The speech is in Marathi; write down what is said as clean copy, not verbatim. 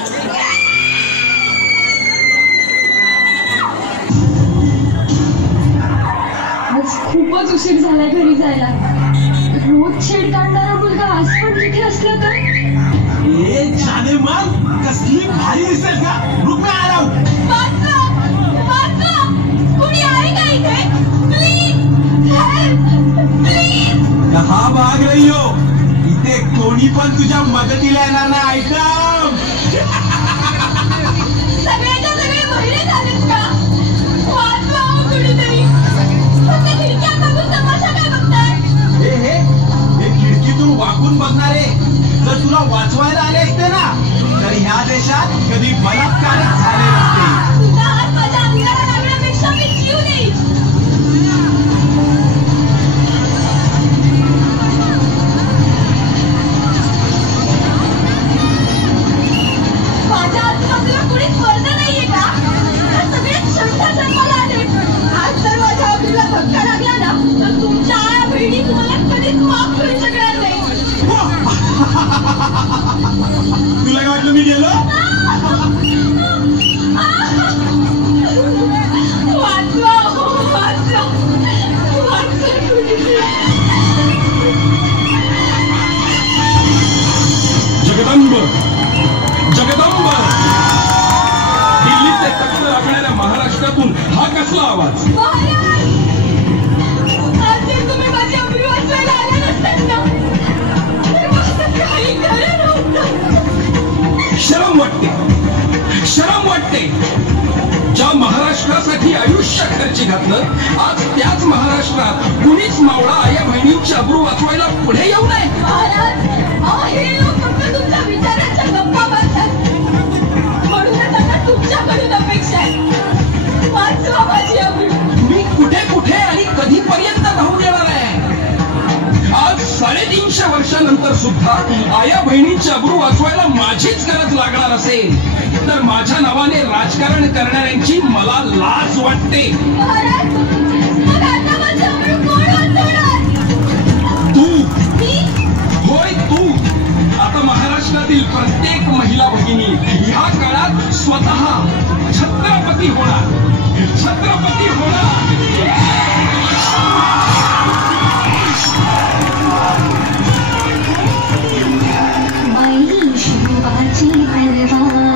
आज खूपच उशीर झालाय घरी जायला. रोज छेड काढणारा मुलगा आज पण इथे असला तर छाने मन कसली भारी दिसेल का. रुक मैं आ रहा हूं. कोणी आहे का इथे? Please please. कहाँ भाग रही हो? इथे कोणी पण तुझ्या मदतीला येणार नाही. आयटम सगळ्याच्या सगळे बहिरे झालेत का? वाचवा हो कुणीतरी. फक्त खिडक्या बघून तमाशा काय बघताय? हे खिडकीतून वाकून बघणारे जर तुला वाचवायला आले असते ना तर ह्या देशात कधी बलात्कारच झाले नसते. तुझा हात माझ्या अंगाला लागण्यापेक्षा मी जीव देईन. माझ्या आजूबाजूला कुणीच वर्ग नाहीये का? सगळेच शंका जन्माला आले. आज जर माझ्या अग्नीला धक्का लागला ना तर तुमच्या आया बहिणी तुम्हाला कधीच माफ करू शकणार नाही. तुला काय वाटलं मी गेलो? वाचवा वाचवा जगदंब जगदंब. दिल्लीत ते तख्त लागणाऱ्या महाराष्ट्रातून हा कसला आवाज? आज जर तुम्ही माझी अब्रू वाचवायला आला नसतात ना तर माझं काही खरं नव्हतं. शरम वाटते. ज्या महाराष्ट्रासाठी आयुष्य खर्ची घातलं आज त्याच महाराष्ट्रात कुणीच मावळा आया बहिणींची अब्रू वाचवायला पुढे येऊ नये. महाराज हे लोक फक्त तुमच्या विचारांच्या गप्पा मारतात. म्हणूनच आता तुमच्याकडून अपेक्षा आहे. वाचवा माझी अब्रू. मी कुठे आणि कधीपर्यंत धावून येणार आहे? आज 350 वर्षानंतर सुद्धा आया बहिणींची अब्रू वाचवायला माझीच गरज लागणार असेल तर माझ्या नावाने राजकारण करणाऱ्यांची मला लाज वाटते. महाराज मग आता माझी अब्रू कोण वाचवणार? तू. मी? होय तू. आता महाराष्ट्रातील प्रत्येक महिला भगिनी ह्या काळात स्वतः छत्रपती होणार. बाई शिवाची परवा